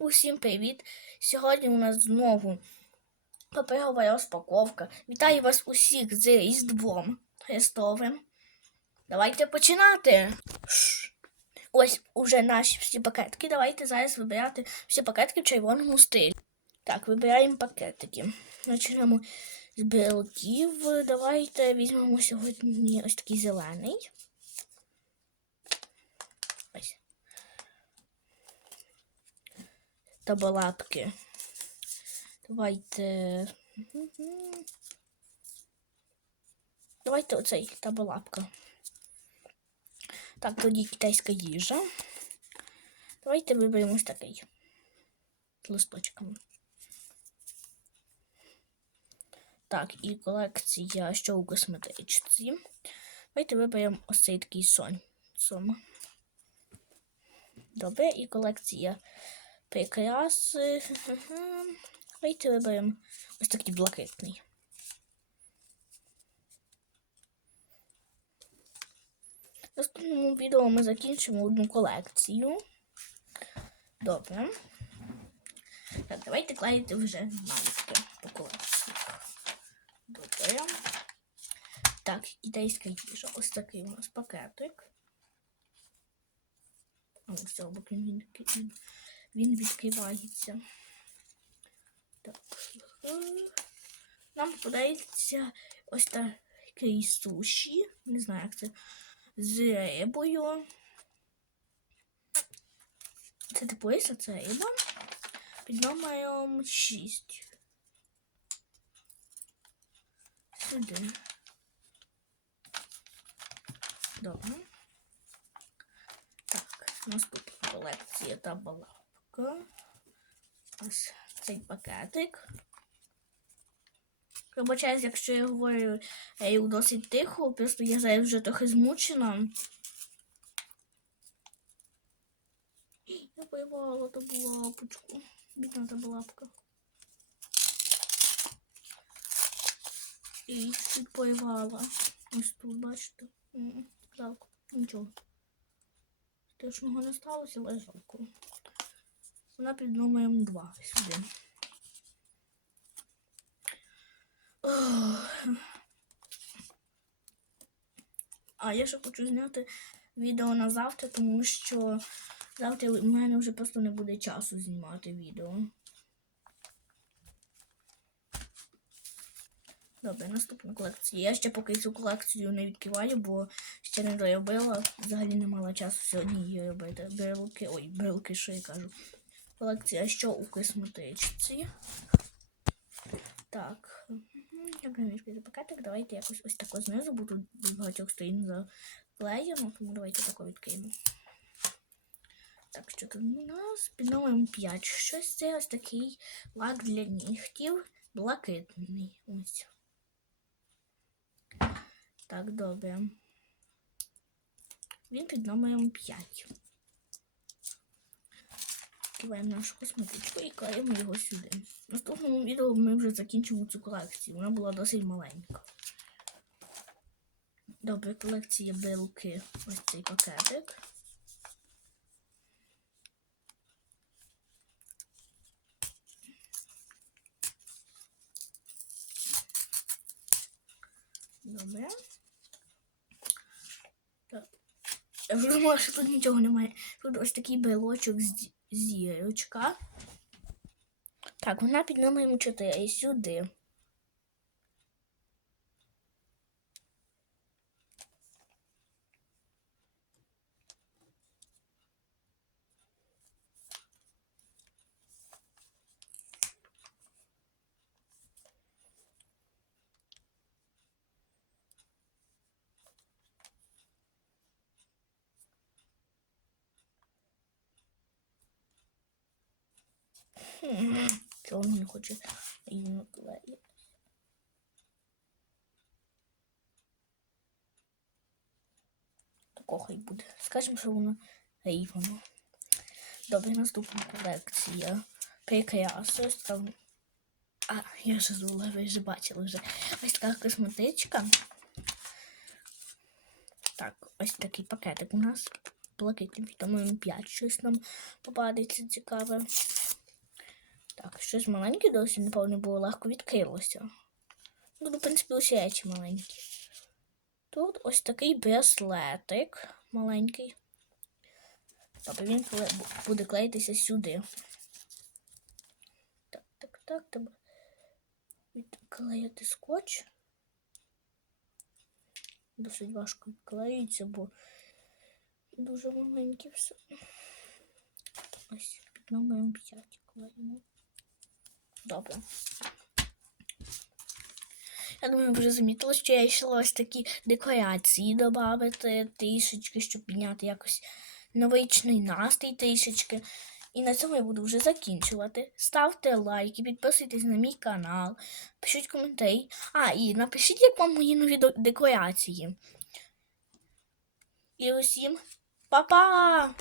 Усім привіт! Сьогодні у нас знову паперова розпаковка. Вітаю вас усіх з Різдвом Христовим. Давайте починати. Ось уже наші всі пакетки. Давайте зараз вибирати всі пакетки в червоному стилі. Так, вибираємо пакетики. Почнемо з брелків. Давайте візьмемо сьогодні ось такий зелений. Ось. Табалапки. Давайте. Давайте оцей табалапка. Так, тоді китайська їжа. Давайте виберемо ось такий. З листочками. Так, і колекція, що у косметичці. Давайте виберемо ось цей такий сон. Сом. Добре, і колекція прикраси. Давайте виберемо ось такий блакитний. В наступному відео ми закінчимо одну колекцію. Добре. Так, давайте клеїти вже наліпки по колекціях. Добре. Так, китайська їжа. Ось такий у нас пакетик. Ось цього боку він, він, він відкривається. Так. Нам подається ось такий суші. Не знаю, як це з рибою. Це типу риса, це риба. Під номером 6. Сюди. Добре. Так, наступна колекція та балапка. Ось цей пакетик. Пробачаюсь, якщо я говорю е, досить тихо, просто я зараз вже трохи змучена. Я поїбала таку лапочку. Бідна та лапка. І чуть поївала. Ось тут, бачите. Жалко. Нічого. Страшного не сталося, але жалко. Вона під номером 2 сюди. А я ще хочу зняти відео на завтра, тому що завтра в мене вже просто не буде часу знімати відео. Добре, наступна колекція. Я ще поки цю колекцію не відкриваю, бо ще не доробила. Взагалі не мала часу сьогодні її робити. Брелки, ой, брелки, що я кажу. Колекція що у косметичці. Так. Як відкрити пакетик, давайте якось ось тако знизу, бо тут з багатьох сторін заклеєно, тому давайте тако відкриємо. Так, що тут у нас під номером 5. Щось це ось такий лак для нігтів. Блакитний. Ось. Так, добре. Він під номером 5. Відкриваємо нашу косметичку і клеїмо його сюди. В наступному відео ми вже закінчимо цю колекцію. Вона була досить маленька. Добре, колекція билки. Ось цей пакетик. Добре. Так. Я вже думала, що тут нічого немає. Тут ось такий белочок з зірочка. Так, вона під номером 4 сюди. Він не хоче її наклеїти? Такого буде. Скажемо, що воно рівно. Добре, наступна колекція. Прикраси. Ось там. А, я вже забула, ви вже бачили вже. Ось така косметичка. Так, ось такий пакетик у нас. Блакитний, тому 5 щось нам попадеться цікаве. Так, щось маленьке досі, напевно, було легко відкрилося. Ну, в принципі, лише ці маленькі. Тут ось такий браслетик маленький. Тобто він буде клеїтися сюди. Так, так, так, треба відклеїти скотч. Досить важко відклеїться, бо дуже маленьке все. Ось під номером 5 клеїмо. Добре. Я думаю, вже замітили, що я йшла ось такі декорації додати трішечки, щоб підняти якось новорічний настрій трішечки. І на цьому я буду вже закінчувати. Ставте лайки, підписуйтесь на мій канал, пишіть коментарі. А, і напишіть, як вам мої нові декорації. І усім па-па!